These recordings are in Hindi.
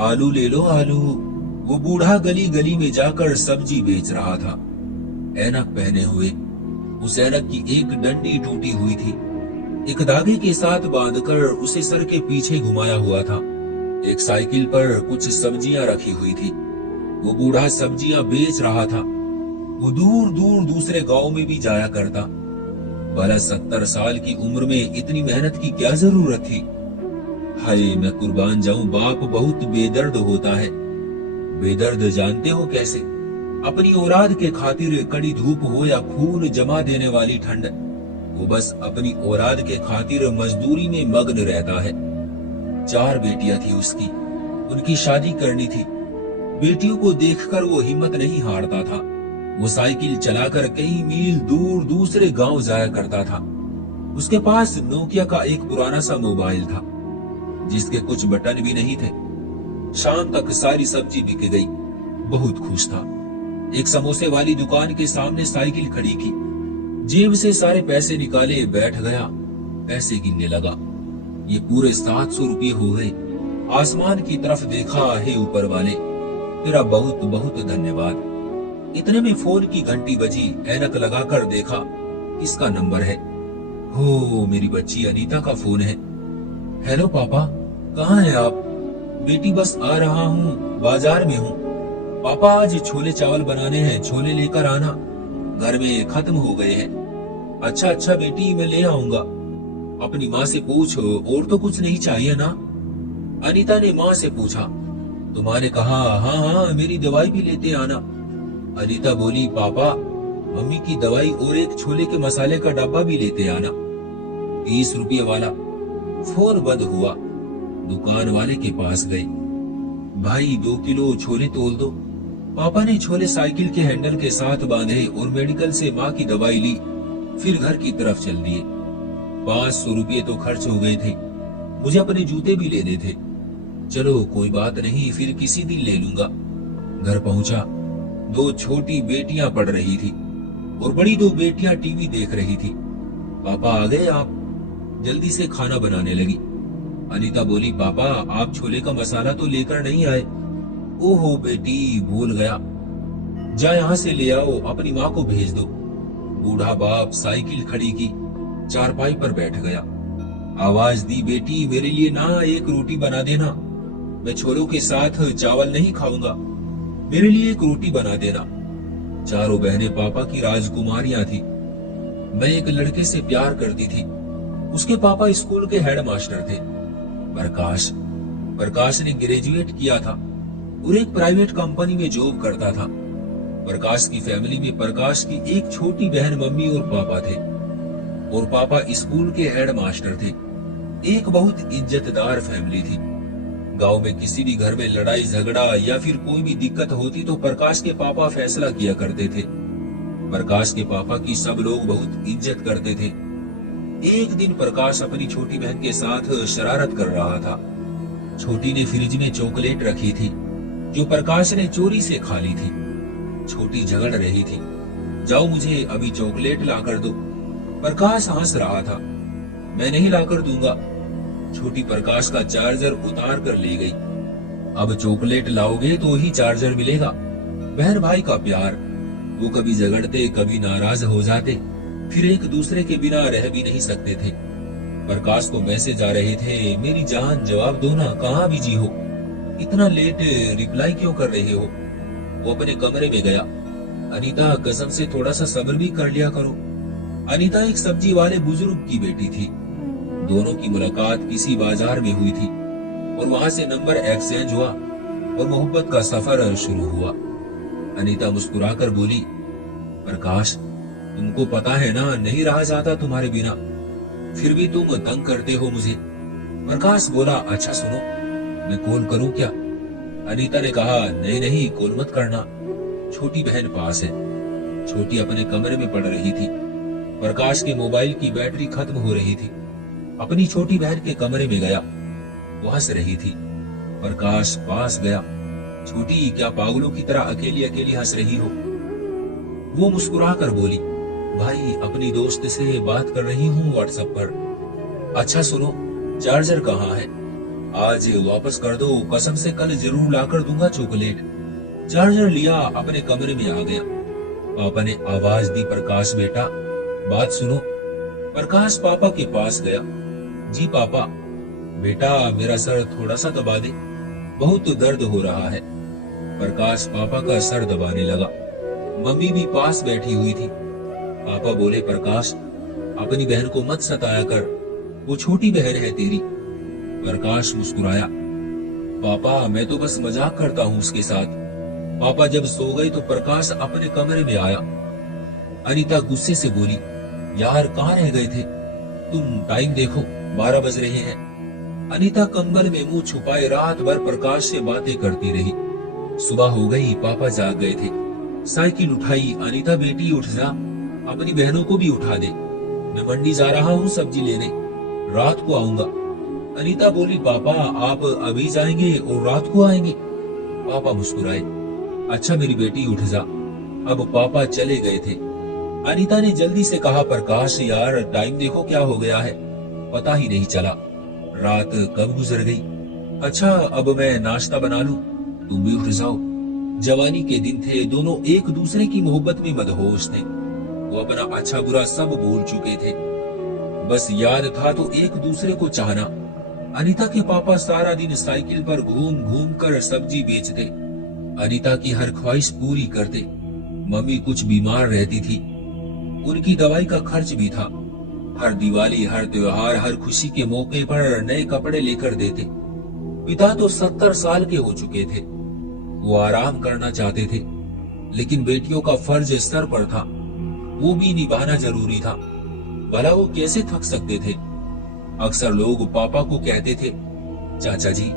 आलू ले लो आलू। वो बूढ़ा गली गली में जाकर सब्जी बेच रहा था। ऐनक पहने हुए। उस ऐनक की एक डंडी टूटी हुई थी। एक धागे के साथ बांधकर उसे सर के पीछे घुमाया हुआ था। एक साइकिल पर कुछ सब्जियां रखी हुई थी। वो बूढ़ा सब्जियां बेच रहा था। वो दूर दूर दूसरे गांव में भी जाया करता। भला 70 साल की उम्र में इतनी मेहनत की क्या जरूरत थी। हाय, मैं कुर्बान जाऊं, बाप बहुत बेदर्द होता है। बेदर्द जानते हो कैसे? अपनी औलाद के खातिर कड़ी धूप हो या खून जमा देने वाली ठंड, वो बस अपनी औलाद के खातिर मजदूरी में मग्न रहता है। 4 बेटियां थी उसकी। उनकी शादी करनी थी। बेटियों को देखकर वो हिम्मत नहीं हारता था। वो साइकिल चलाकर कई मील दूर दूसरे गांव जाया करता था। उसके पास नोकिया का एक पुराना सा मोबाइल था, जिसके कुछ बटन भी नहीं थे। शाम तक सारी सब्जी बिक गई। बहुत खुश था। एक समोसे वाली दुकान के सामने साइकिल खड़ी की। जेब से सारे पैसे निकाले, बैठ गया। पैसे गिनने लगा। ये पूरे 700 रुपये हो गए। आसमान की तरफ देखा, हे ऊपर वाले, तेरा बहुत बहुत धन्यवाद। इतने में फोन की घंटी बजी। ऐनक लगाकर देखा, किसका नंबर है? हो, मेरी बच्ची अनीता का फोन है। हेलो पापा, कहाँ हैं आप? बेटी, बस आ रहा हूँ, बाजार में हूँ। पापा, आज छोले चावल बनाने हैं, छोले लेकर आना, घर में खत्म हो गए हैं। अच्छा अच्छा बेटी, मैं ले आऊंगा। अपनी माँ से पूछो, और तो कुछ नहीं चाहिए ना? अनीता ने माँ से पूछा तो माँ ने कहा, हाँ हाँ, मेरी दवाई भी लेते आना। अनीता बोली, पापा, मम्मी की दवाई और एक छोले के मसाले का डब्बा भी लेते आना। 30 रुपये वाला। फोन बंद हुआ। दुकान वाले के पास गए। भाई, 2 किलो छोले तोल दो। पापा ने छोले साइकिल के हैंडल के साथ बांधे और मेडिकल से माँ की दवाई ली। फिर घर की तरफ चल दिए। 500 रुपये तो खर्च हो गए थे। मुझे अपने जूते भी लेने थे। चलो कोई बात नहीं, फिर किसी दिन ले लूंगा। घर पहुंचा। 2 छोटी बेटियां पढ़ रही थी और बड़ी 2 बेटियां टीवी देख रही थी। पापा आ गए आप? जल्दी से खाना बनाने लगी। अनीता बोली, पापा, आप छोले का मसाला तो लेकर नहीं आए। ओहो बेटी, भूल गया। जा यहाँ से ले आओ, अपनी माँ को भेज दो। बूढ़ा बाप साइकिल खड़ी की, चारपाई पर बैठ गया। आवाज दी, बेटी, मेरे लिए ना एक रोटी बना देना। मैं छोलों के साथ चावल नहीं खाऊंगा। मेरे लिए एक रोटी बना देना। चारों बहनें पापा की राजकुमारियां थी। मैं एक लड़के से प्यार करती थी। उसके पापा स्कूल के हेडमास्टर थे। प्रकाश। प्रकाश ने ग्रेजुएट किया था और एक प्राइवेट कंपनी में जॉब करता था। प्रकाश की फैमिली में प्रकाश की एक छोटी बहन, मम्मी और पापा थे। और पापा स्कूल के हेडमास्टर थे। एक बहुत इज्जतदार फैमिली थी। गांव में किसी भी घर में लड़ाई झगड़ा या फिर कोई भी दिक्कत होती तो प्रकाश के पापा फैसला किया करते थे। प्रकाश के पापा की सब लोग बहुत इज्जत करते थे। एक दिन प्रकाश अपनी छोटी बहन के साथ शरारत कर रहा था। छोटी ने फ्रिज में चॉकलेट रखी थी जो प्रकाश ने चोरी से खा ली थी। छोटी झगड़ रही थी, जाओ मुझे अभी चॉकलेट लाकर दो। प्रकाश हंस रहा था, मैं नहीं लाकर दूंगा। छोटी प्रकाश का चार्जर उतार कर ले गई। अब चॉकलेट लाओगे तो ही चार्जर मिलेगा। बहन भाई का प्यार। वो कभी झगड़ते, कभी नाराज हो जाते, फिर एक दूसरे के बिना रह भी नहीं सकते थे। प्रकाश को मैसेज आ रहे थे, मेरी जान जवाब दो ना, कहाँ बिजी हो, इतना लेट रिप्लाई क्यों कर रहे हो। वो अपने कमरे में गया। अनीता, कसम से थोड़ा सा सब्र भी कर लिया करो। अनीता एक सब्जी वाले बुजुर्ग की बेटी थी। दोनों की मुलाकात किसी बाजार में हुई थी और वहां से नंबर एक्सचेंज हुआ और मोहब्बत का सफर शुरू हुआ। अनीता मुस्कुराकर बोली, प्रकाश, तुमको पता है ना, नहीं रहा जाता तुम्हारे बिना, फिर भी तुम तंग करते हो मुझे। प्रकाश बोला, अच्छा सुनो, मैं कॉल करूं क्या? अनीता ने कहा, नहीं नहीं, कॉल मत करना, छोटी बहन पास है। छोटी अपने कमरे में पड़ रही थी। प्रकाश के मोबाइल की बैटरी खत्म हो रही थी। अपनी छोटी बहन के कमरे में गया। वो हंस रही थी। प्रकाश पास गया। छोटी, क्या पागलों की तरह अकेली अकेली हंस रही हो? वो मुस्कुरा कर बोली, भाई, अपनी दोस्त से बात कर रही हूँ व्हाट्सएप पर। अच्छा सुनो, चार्जर कहाँ है? आज वापस कर दो, कसम से कल जरूर लाकर दूंगा चॉकलेट। चार्जर लिया, अपने कमरे में आ गया। पापा ने आवाज दी, प्रकाश बेटा बात सुनो। प्रकाश पापा के पास गया। जी पापा। बेटा मेरा सर थोड़ा सा दबा दे, बहुत दर्द हो रहा है। प्रकाश पापा का सर दबाने लगा। मम्मी भी पास बैठी हुई थी। पापा बोले, प्रकाश अपनी बहन को मत सताया कर, वो छोटी बहन है तेरी। प्रकाश मुस्कुराया, पापा मैं तो बस मजाक करता हूँ उसके साथ। पापा जब सो गए तो प्रकाश अपने कमरे में आया। अनीता गुस्से से बोली, यार कहाँ रह गए थे तुम? टाइम देखो 12 बज रहे हैं। अनीता कंबल में मुंह छुपाए रात भर प्रकाश से बातें करती रही। सुबह हो गई, पापा जाग गए थे। साइकिल उठाई, अनीता बेटी उठ जा, अपनी बहनों को भी उठा दे, मैं मंडी जा रहा हूँ सब्जी लेने, रात को आऊंगा। अनीता बोली, पापा आप अभी जाएंगे और रात को आएंगे? पापा मुस्कुराए, अच्छा मेरी बेटी उठ जा। अब पापा चले गए थे। अनीता ने जल्दी से कहा, प्रकाश यार टाइम देखो क्या हो गया है, पता ही नहीं चला, रात कब गुजर गई। अच्छा अब मैं नाश्ता बना लूं, तुम भी उठ जाओ। जवानी के दिन थे, दोनों एक दूसरे की मोहब्बत में मदहोश थे। वो अपना अच्छा बुरा सब भूल चुके थे, बस याद था तो एक दूसरे को चाहना। अनीता के पापा सारा दिन साइकिल पर घूम घूम कर सब्जी बेचते, अनीता की हर ख्वाहिश पूरी करते। मम्मी कुछ बीमार रहती थी, उनकी दवाई का खर्च भी था। हर दिवाली, हर त्योहार, हर खुशी के मौके पर नए कपड़े लेकर देते। पिता तो 70 साल के हो चुके थे, वो आराम करना चाहते थे, लेकिन बेटियों का फर्ज सर पर था, वो भी निभाना जरूरी था। भला वो कैसे थक सकते थे। अक्सर लोग पापा को कहते थे, चाचा जी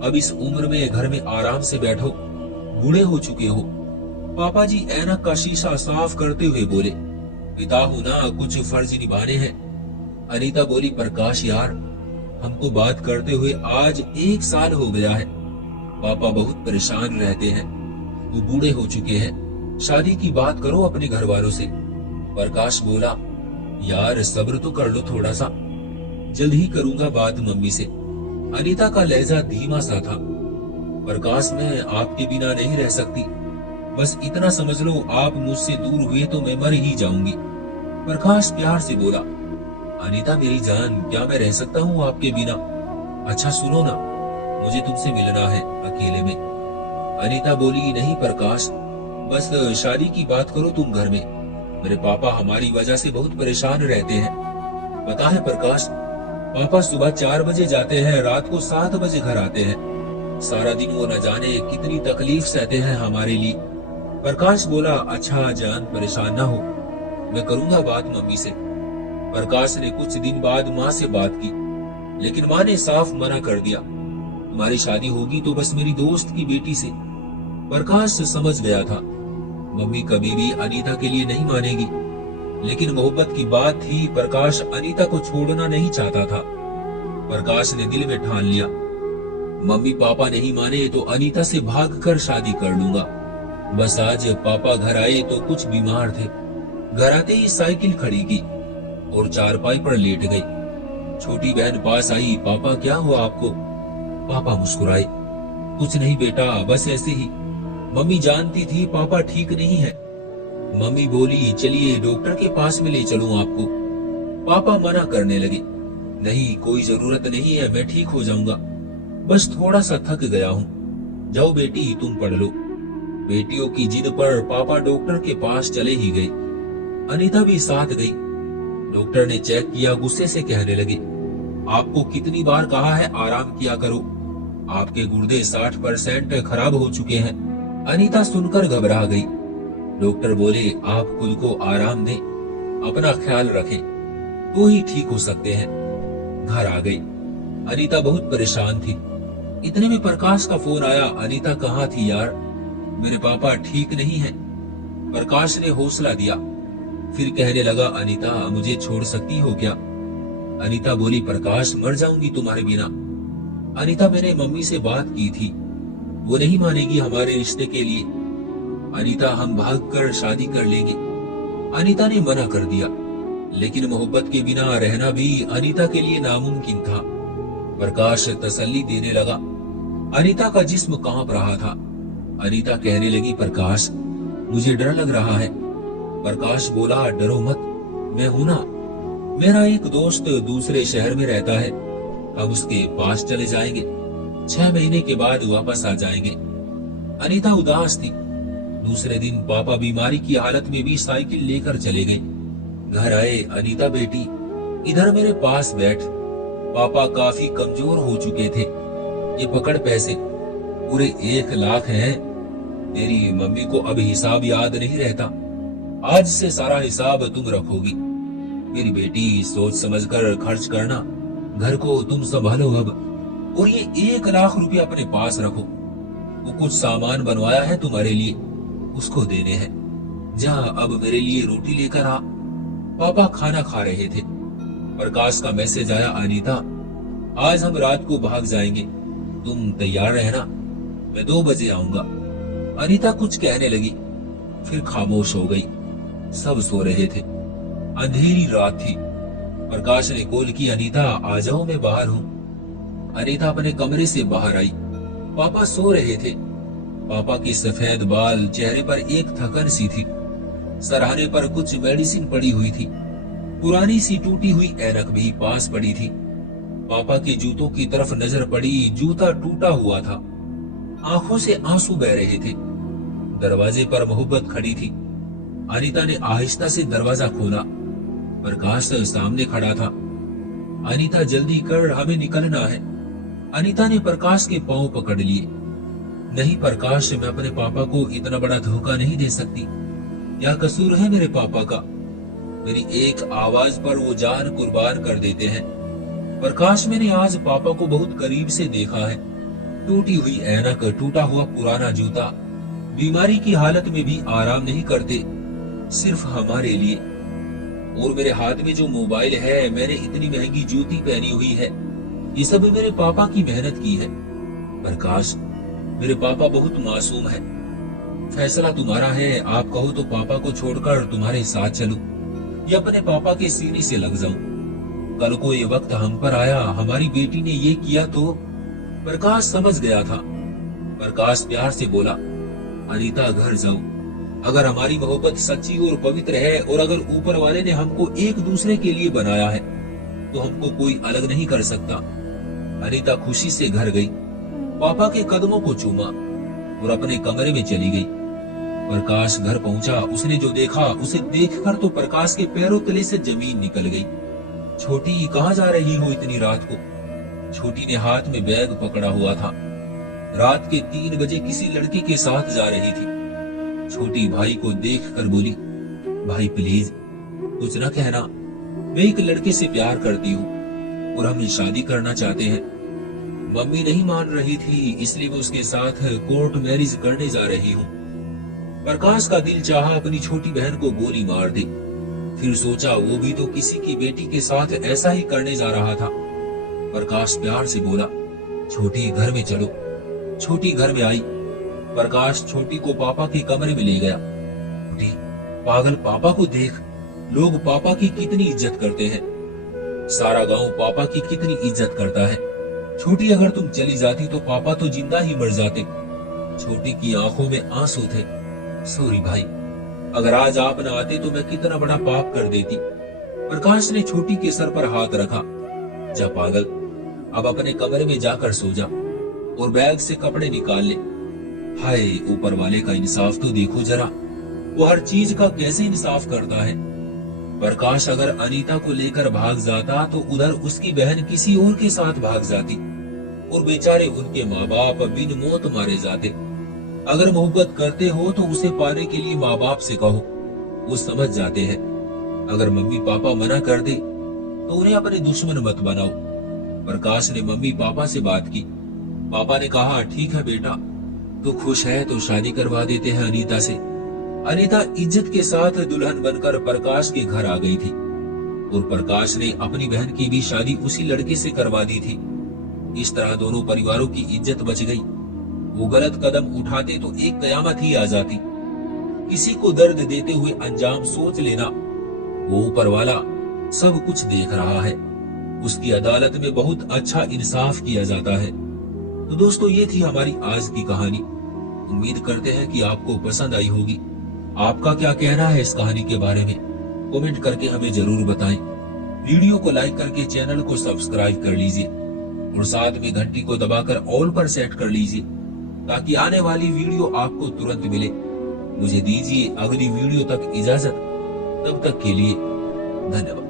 अब इस उम्र में घर में आराम से बैठो, बूढ़े हो चुके हो। पापा जी ऐनक का शीशा साफ करते हुए बोले, पिता हूं ना, कुछ फर्ज निभाने हैं। अनीता बोली, प्रकाश यार हमको बात करते हुए आज 1 साल हो गया है। पापा बहुत परेशान रहते हैं, वो बूढ़े हो चुके हैं, शादी की बात करो अपने घर वालों से। प्रकाश बोला, यार सब्र तो कर लो थोड़ा सा, जल्द ही करूंगा बात मम्मी से। अनीता का लहजा धीमा सा था। प्रकाश मैं आपके बिना नहीं रह सकती, बस इतना समझ लो आप मुझसे दूर हुए तो मैं मर ही जाऊंगी। प्रकाश प्यार से बोला, अनीता मेरी जान क्या मैं रह सकता हूँ आपके बिना? अच्छा सुनो ना, मुझे तुमसे मिलना है अकेले में। अनीता बोली, नहीं प्रकाश, बस शादी की बात करो तुम घर में, मेरे पापा हमारी वजह से बहुत परेशान रहते हैं। पता है प्रकाश, पापा सुबह 4 बजे जाते हैं, रात को 7 बजे घर आते हैं। सारा दिन वो न जाने कितनी तकलीफ सहते हैं हमारे लिए। प्रकाश बोला, अच्छा जान परेशान ना हो, मैं करूंगा बात मम्मी से। प्रकाश ने कुछ दिन बाद माँ से बात की, लेकिन माँ ने साफ मना कर दिया, तुम्हारी शादी होगी तो बस मेरी दोस्त की बेटी से। प्रकाश समझ गया था मम्मी कभी भी अनीता के लिए नहीं मानेगी, लेकिन मोहब्बत की बात थी, प्रकाश अनीता को छोड़ना नहीं चाहता था। प्रकाश ने दिल में ठान लिया, मम्मी पापा नहीं माने तो अनीता से भागकर शादी कर लूंगा। बस आज पापा घर आए तो कुछ बीमार थे। घर आते ही साइकिल खड़ी की और चारपाई पर लेट गई। छोटी बहन पास आई, पापा क्या हुआ आपको? पापा मुस्कुराए, कुछ नहीं बेटा, बस ऐसे ही। मम्मी जानती थी पापा ठीक नहीं है। मम्मी बोली, चलिए डॉक्टर के पास में ले चलूं आपको। पापा मना करने लगे, नहीं कोई जरूरत नहीं है, मैं ठीक हो जाऊंगा, बस थोड़ा सा थक गया हूँ। जाओ बेटी तुम पढ़ लो। बेटियों की जिद पर पापा डॉक्टर के पास चले ही गए। अनीता भी साथ गई। डॉक्टर ने चेक किया, गुस्से से कहने लगे, आपको कितनी बार कहा है आराम किया करो, आपके गुर्दे 60% खराब हो चुके हैं। अनीता सुनकर घबरा गई। डॉक्टर बोले, आप खुद को आराम दें, अपना ख्याल रखें, तो ही ठीक हो सकते हैं। घर आ गई। अनीता बहुत परेशान थी। इतने में प्रकाश का फोन आया, अनीता कहाँ थी यार, मेरे पापा ठीक नहीं हैं। प्रकाश ने हौसला दिया, फिर कहने लगा, अनीता मुझे छोड़ सकती हो क्या? अनीता बोली, प्रकाश मर जाऊंगी तुम्हारे बिना। अनीता मैंने मम्मी से बात की थी, वो नहीं मानेगी हमारे रिश्ते के लिए। अनीता हम भागकर शादी कर लेंगे। अनीता ने मना कर दिया, लेकिन मोहब्बत के बिना रहना भी अनीता के लिए नामुमकिन था। प्रकाश तसल्ली देने लगा। अनीता का जिस्म कांप रहा था। अनीता कहने लगी, प्रकाश मुझे डर लग रहा है। प्रकाश बोला, डरो मत, मैं हूं ना। मेरा एक दोस्त दूसरे शहर में रहता है, हम उसके पास चले जाएंगे। 6 महीने के बाद वापस आ जाएंगे। अनीता उदास थी। दूसरे दिन पापा बीमारी की हालत में भी साइकिल लेकर चले गए। घर आए, अनीता बेटी इधर मेरे पास बैठ। पापा काफी कमजोर हो चुके थे, ये पकड़ पैसे, पूरे 1 लाख हैं। तेरी मम्मी को अब हिसाब याद नहीं रहता, आज से सारा हिसाब तुम रखोगी। मेरी बेटी सोच समझकर खर्च करना, घर को तुम संभालो अब। और ये 1 लाख रुपए अपने पास रखो। वो कुछ सामान बनवाया है तुम्हारे लिए, उसको देने हैं। जा अब मेरे लिए रोटी लेकर आ। पापा खाना खा रहे थे। प्रकाश का मैसेज आया, अनीता आज हम रात को भाग जाएंगे, तुम तैयार रहना, मैं 2 बजे आऊंगा। अनीता कुछ कहने लगी, फिर खामोश हो गई। सब सो रहे थे, अंधेरी रात थी। प्रकाश ने कॉल की, अनीता आ जाओ, मैं बाहर हूं। अनीता अपने कमरे से बाहर आई। पापा सो रहे थे। पापा के सफेद बाल, चेहरे पर एक थकन सी थी। सरहाने पर कुछ मेडिसिन पड़ी हुई थी। पुरानी सी टूटी हुई ऐनक भी पास पड़ी थी। पापा के जूतों की तरफ नजर पड़ी, जूता टूटा हुआ था। आंखों से आंसू बह रहे थे। दरवाजे पर मोहब्बत खड़ी थी। अनीता ने आहिस्ता से दरवाजा खोला। प्रकाश सामने खड़ा था। अनीता जल्दी कर, हमें निकलना है। अनीता ने प्रकाश के पांव पकड़ लिए। नहीं प्रकाश, मैं अपने पापा को इतना बड़ा धोखा नहीं दे सकती। क्या कसूर है मेरे पापा का? मेरी एक आवाज पर वो जान कुर्बान कर देते हैं। प्रकाश, मैंने आज पापा को बहुत करीब से देखा है। टूटी हुई ऐनक, टूटा हुआ पुराना जूता, बीमारी की हालत में भी आराम नहीं करते, सिर्फ हमारे लिए। और मेरे हाथ में जो मोबाइल है, मैंने इतनी महंगी जूती पहनी हुई है, ये सब मेरे पापा की मेहनत की है। प्रकाश, मेरे पापा बहुत मासूम है। फैसला तुम्हारा है, आप कहो तो पापा को छोड़कर तुम्हारे साथ चलूं या अपने पापा के सीने से लग जाऊं। कल को ये वक्त हम पर आया, हमारी बेटी ने ये किया तो। प्रकाश समझ गया था। प्रकाश प्यार से बोला, अनीता घर जाओ। अगर हमारी मोहब्बत सच्ची और पवित्र है, और अगर ऊपर वाले ने हमको एक दूसरे के लिए बनाया है, तो हमको कोई अलग नहीं कर सकता। अनीता खुशी से घर गई, पापा के कदमों को चूमा और अपने कमरे में चली गई। प्रकाश घर पहुंचा। उसने जो देखा, उसे देखकर तो प्रकाश के पैरों तले से जमीन निकल गई। छोटी, कहाँ जा रही हो इतनी रात को? छोटी ने हाथ में बैग पकड़ा हुआ था। रात के 3 बजे किसी लड़के के साथ जा रही थी। छोटी भाई को देखकर बोली, भाई प्लीज कुछ ना कहना, मैं एक लड़के से प्यार करती हूँ और हम शादी करना चाहते हैं। मम्मी नहीं मान रही थी, इसलिए मैं उसके साथ कोर्ट मैरिज करने जा रही हूँ। प्रकाश का दिल चाहा अपनी छोटी बहन को गोली मार दे, फिर सोचा वो भी तो किसी की बेटी के साथ ऐसा ही करने जा रहा था। प्रकाश प्यार से बोला, छोटी घर में चलो। छोटी घर में आई। प्रकाश छोटी को पापा के कमरे में ले गया। छोटी, पागल पापा को देख, लोग पापा की कितनी इज्जत करते हैं। सारा गांव पापा की कितनी इज्जत करता है। छोटी, अगर तुम चली जाती तो पापा तो जिंदा ही मर जाते। छोटी की आंखों में आंसू थे। सॉरी भाई, अगर आज आप न आते तो मैं कितना बड़ा पाप कर देती। प्रकाश ने छोटी के सर पर हाथ रखा। जा पागल, अब अपने कमरे में जाकर सो जा और बैग से कपड़े निकाल ले। हाय, ऊपर वाले का इंसाफ तो देखो जरा, वो हर चीज का कैसे इंसाफ करता है। प्रकाश अगर अनीता को लेकर भाग जाता तो उधर उसकी बहन किसी और के साथ भाग जाती और बेचारे उनके माँ बाप बिन मौत मारे जाते। अगर मोहब्बत करते हो तो उसे पाने के लिए माँ बाप से कहो, वो समझ जाते हैं। अगर मम्मी पापा मना कर दे तो उन्हें अपने दुश्मन मत बनाओ। प्रकाश ने मम्मी पापा से बात की। पापा ने कहा, ठीक है बेटा, तू खुश है तो शादी करवा देते हैं अनीता से। अनीता इज्जत के साथ दुल्हन बनकर प्रकाश के घर आ गई थी और प्रकाश ने अपनी बहन की भी शादी उसी लड़के से करवा दी थी। इस तरह दोनों परिवारों की इज्जत बच गई। वो गलत कदम उठाते तो एक कयामत ही आ जाती। किसी को दर्द देते हुए अंजाम सोच लेना, वो ऊपर वाला सब कुछ देख रहा है। उसकी अदालत में बहुत अच्छा इंसाफ किया जाता है। तो दोस्तों, ये थी हमारी आज की कहानी। उम्मीद करते हैं कि आपको पसंद आई होगी। आपका क्या कहना है इस कहानी के बारे में, कमेंट करके हमें जरूर बताएं। वीडियो को लाइक करके चैनल को सब्सक्राइब कर लीजिए और साथ में घंटी को दबाकर ऑल पर सेट कर लीजिए ताकि आने वाली वीडियो आपको तुरंत मिले। मुझे दीजिए अगली वीडियो तक इजाजत। तब तक के लिए धन्यवाद।